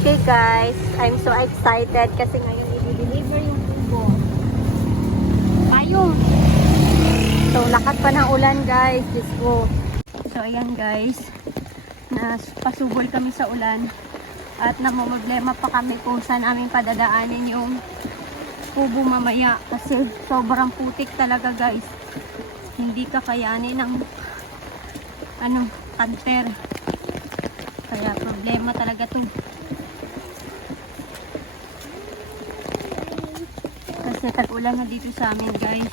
Okay guys, I'm so excited kasi ngayon i-deliver yung kubo. Payong! So lakas pa ng ulan guys, Diyos ko. So ayan guys, napasubol kami sa ulan at namumblema pa kami kung saan aming padadaanin yung kubo mamaya kasi sobrang putik talaga guys. Hindi kakayanin ng ano, kanter. Kaya problema talaga to. Kasi tag-ulan na dito sa amin guys.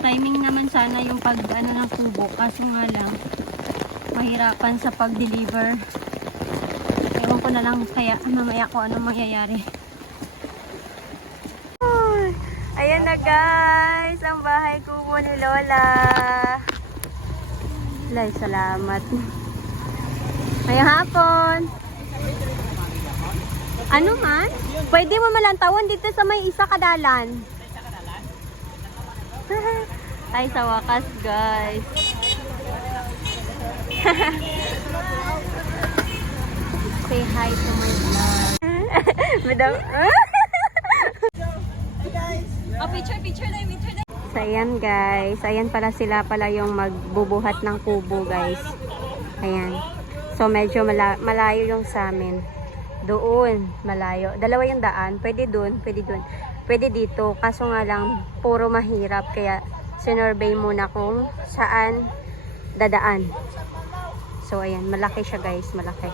Timing naman sana yung pag ano ng kubo. Kaso nga lang, mahirapan sa pag-deliver. Ewan ko na lang kaya mamaya ko anong mangyayari. Ay, Ayan na guys, ang bahay kubo ni Lola. Lay, salamat. Ngayong hapon. Ano man? Pwede mo malantawan dito sa may isa kadalan. Ay, sa wakas, guys. Say hi to my vlog. Madam, Oh, picture. So, ayan guys. Ayan pala sila pala yung magbubuhat ng kubo guys. Ayan. So, medyo mala- malayo yung sa amin. Doon, malayo. Dalawa yung daan. Pwede doon, pwede doon. Pwede dito. Kaso nga lang, puro mahirap. Kaya, sinurvey muna kung saan dadaan. So, ayan. Malaki siya guys. Malaki.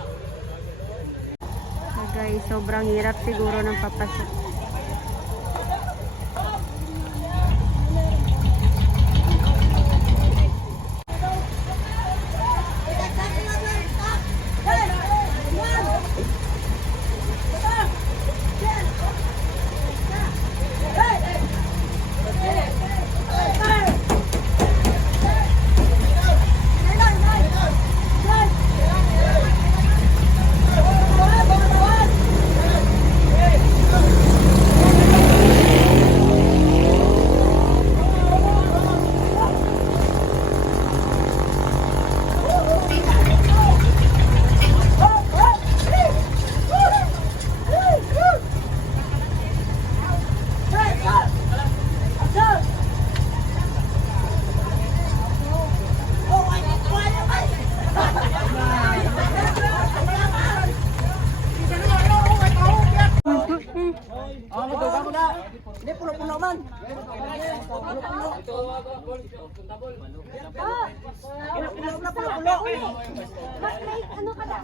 So, guys, sobrang hirap siguro ng papasok. Oh, magduga mo na. Hindi, puno-puno man. Puno-puno na, puno-puno. Ano ka na?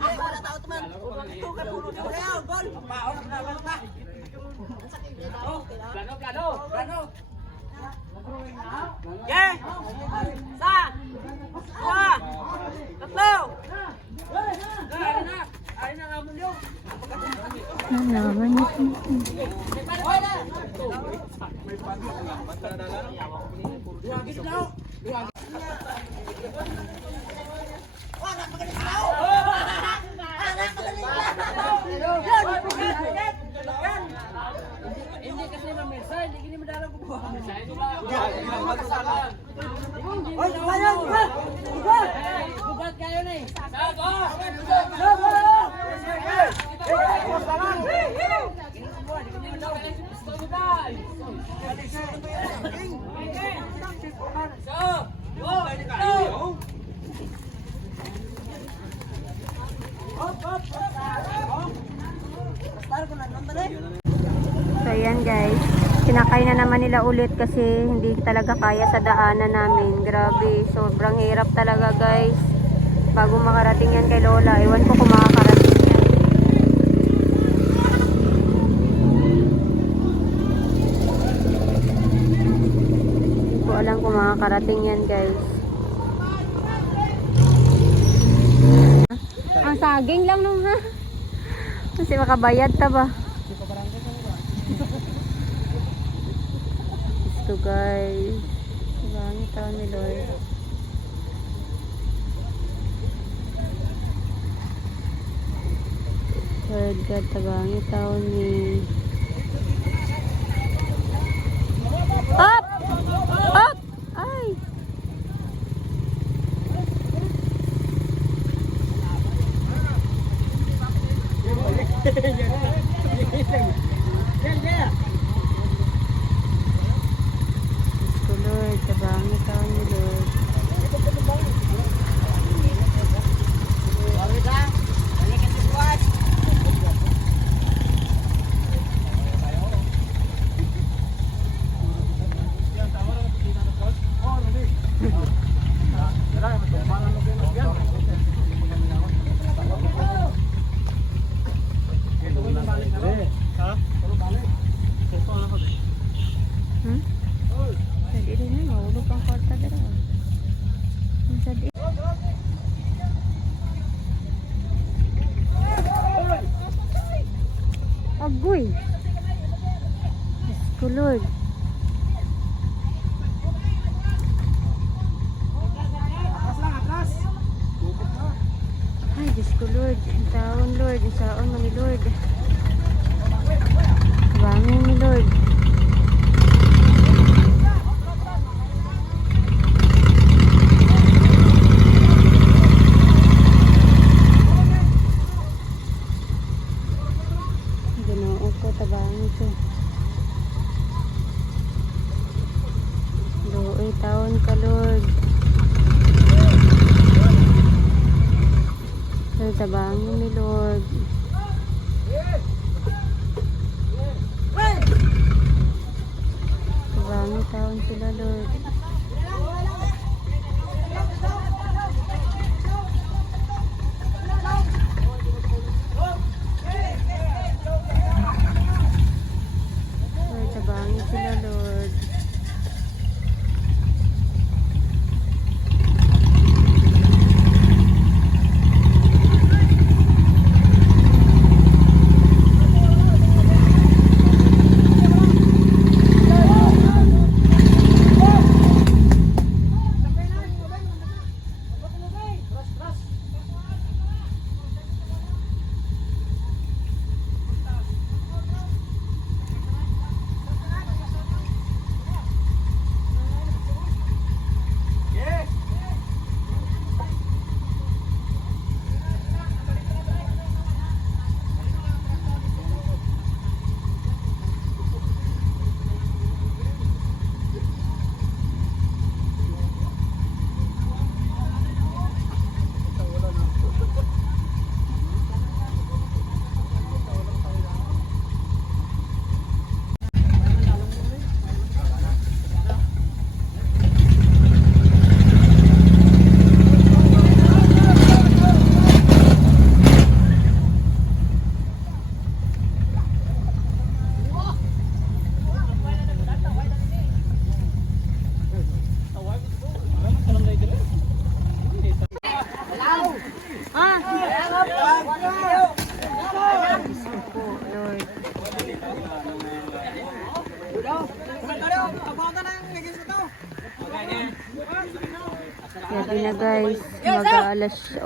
Ako na tao to man. Ito ka puno. Kaya, gol. Paon na, gol pa. Plano, plano, plano. Yeah! Sa! Dua! Tatlo! Ano naman yun? Oy, kaya, diba? Diba? Gubat kayo na eh. Sago! Sago! So ayan guys, sinakay na naman nila ulit kasi hindi talaga kaya sa daanan namin. Grabe, sobrang hirap talaga guys. Bago makarating yan kay Lola, iwan ko kung makakarating yan. Ko alam kung makakarating yan guys. Ang saging lang nung ha. Kasi makabayad ta ba? guys ibang yung tao ni Lord. Lord God tabang yung tao ni up! Up! Ay! Yeah.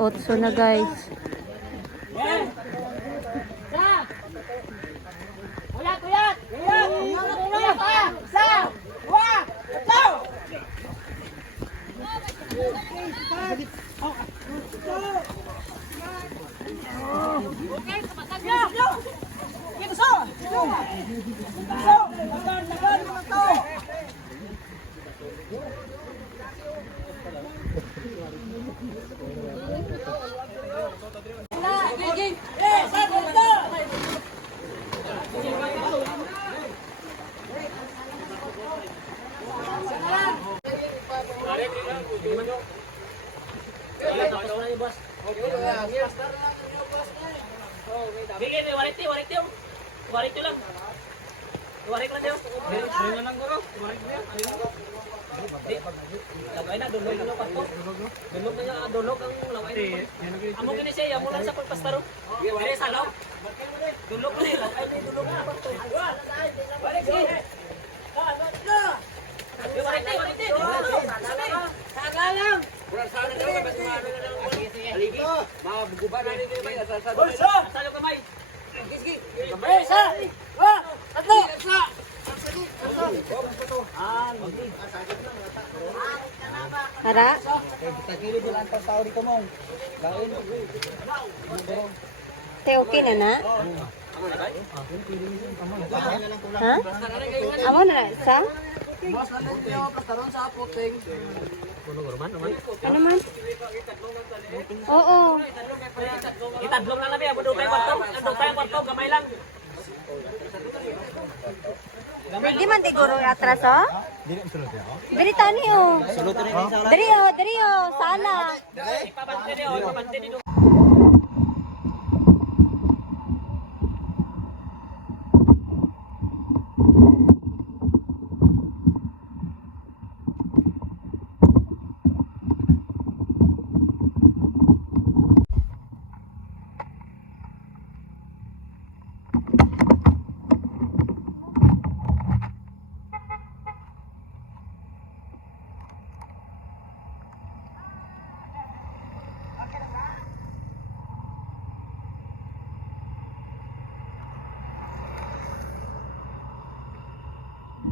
8 na guys. Bigyan ni wariti, wariti yung. Wariti lang. Warik lang yung. Bringan lang guro. Warik na yan. Di. Lagay na, dulog na pa to. Dulog na niya, dulog ang laway na. Amo kini siya, amo lang sa pagpastaro. Dire sa law. Dulog na nila. Ay, dulog na pa to. Warik ni. Wariti, wariti. Saga lang. Aligi. Mabuguba na rin yung may! Asalo kamay. Gisgi. Kamay. Isa. Tatlo. Isa. Tara. Te, okay na na? Ha? Amo na sa? Ano man? Oo. Itadlong lang namin, abudong yung kwarto. Abudong yung kwarto, gamay lang. Di man siguro atras oh? Diri tani oh. Diri oh, diri oh, sala. Ipabante niyo, ipabante niyo.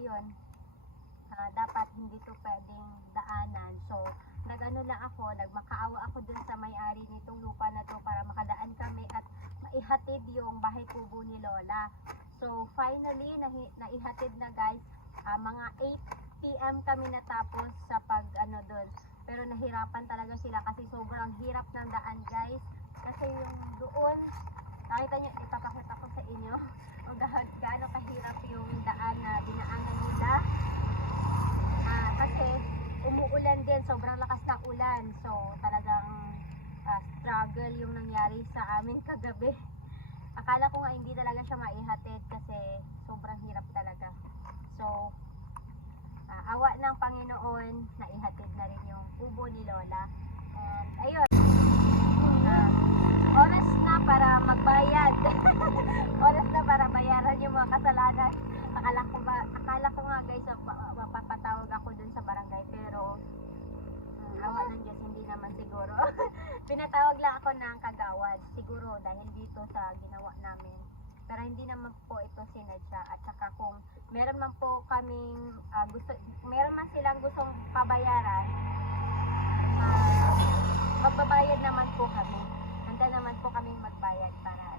ayun, Ah, dapat hindi to pwedeng daanan. So, nagano lang ako, nagmakaawa ako dun sa may-ari nitong lupa na to para makadaan kami at maihatid yung bahay kubo ni Lola. So, finally, naihatid na guys. Ah, mga 8 p.m. kami natapos sa pag ano dun. Pero nahirapan talaga sila kasi sobrang hirap ng daan guys. Kasi yung doon, nakita nyo, ipapakita ko sa inyo kung gaano, kahirap yung daan na dinaanan nila. Ah, kasi umuulan din, sobrang lakas ng ulan. So, talagang ah, struggle yung nangyari sa amin kagabi. Akala ko nga hindi talaga siya maihatid kasi sobrang hirap talaga. So, ah, awa ng Panginoon, naihatid na rin yung kubo ni Lola. And, ayun. Ah, oras na para magbayad. para bayaran yung mga kasalanan. Akala ko ba, akala ko nga guys, mapa- mapapatawag ako dun sa barangay pero mm, awa ng Diyos, hindi naman siguro. Pinatawag lang ako ng kagawad, siguro dahil dito sa ginawa namin. Pero hindi naman po ito sinadya at saka kung meron man po kaming ah, gusto, meron man silang gustong pabayaran, ah, magbabayad naman po kami. Handa naman po kaming magbayad para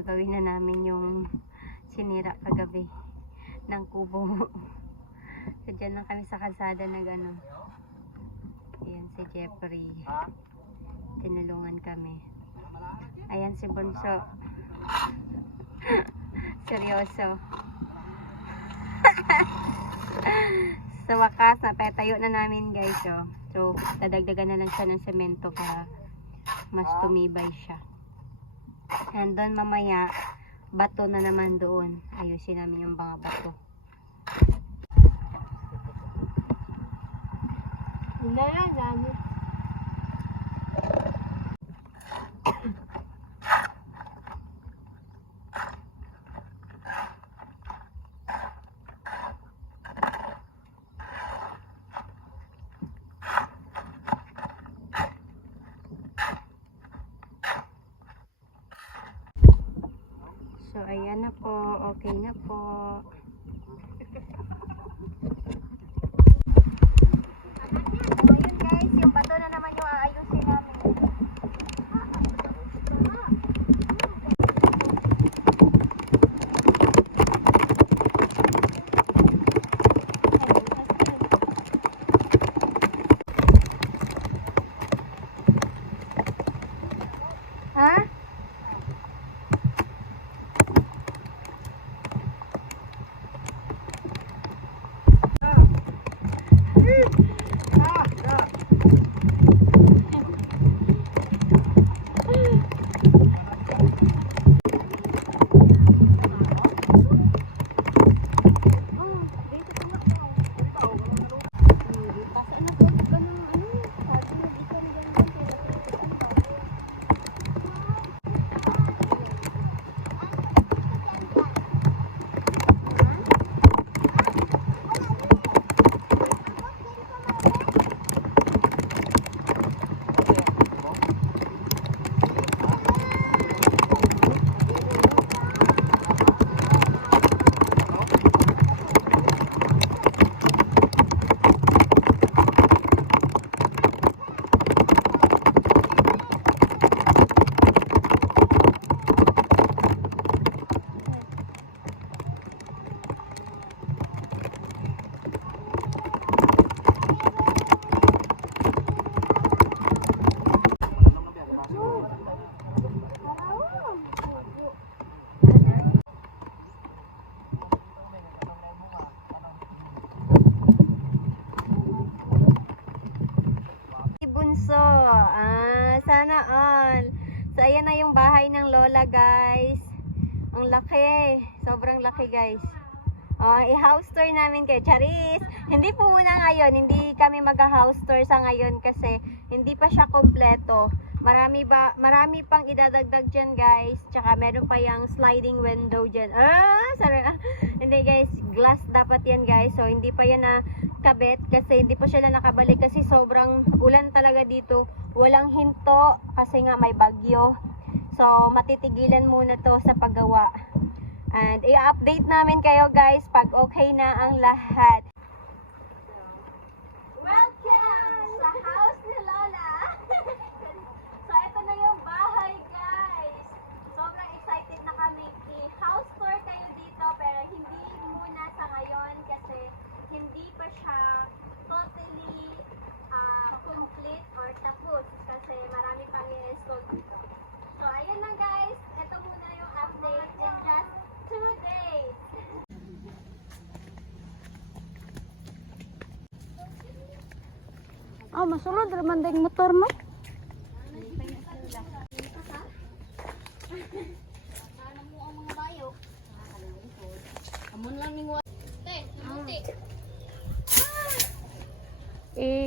gagawin na namin yung sinira kagabi ng kubo. so, dyan lang kami sa kalsada na gano'n. Ayan si Jeffrey. Tinulungan kami. Ayan si Bunso. Seryoso. sa wakas, napetayo na namin guys. Oh. So, dadagdagan na lang siya ng semento para mas tumibay siya. And doon mamaya, bato na naman doon. Ayusin namin yung mga bato. So, kami mag-house tour sa ngayon kasi hindi pa siya kompleto. Marami ba marami pang idadagdag diyan, guys. Tsaka meron pa yung sliding window diyan. Ah, sorry. Hindi, guys. Glass dapat 'yan, guys. So hindi pa 'yan na kabit kasi hindi pa sila nakabalik kasi sobrang ulan talaga dito. Walang hinto kasi nga may bagyo. So matitigilan muna 'to sa paggawa. And i-update namin kayo guys pag okay na ang lahat. Welcome Oh, masulod raman ding motor mo.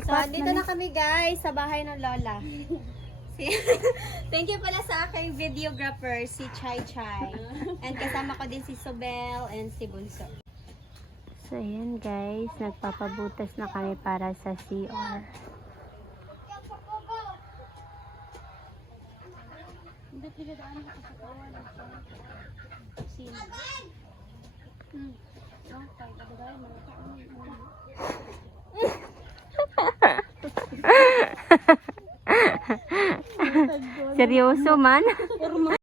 So, dito na kami guys sa bahay ng Lola. Thank you pala sa aking videographer, si Chai Chai. And kasama ko din si Sobel and si Bunso. So, ayan guys. Nagpapabutas na kami para sa CR. Seryoso man?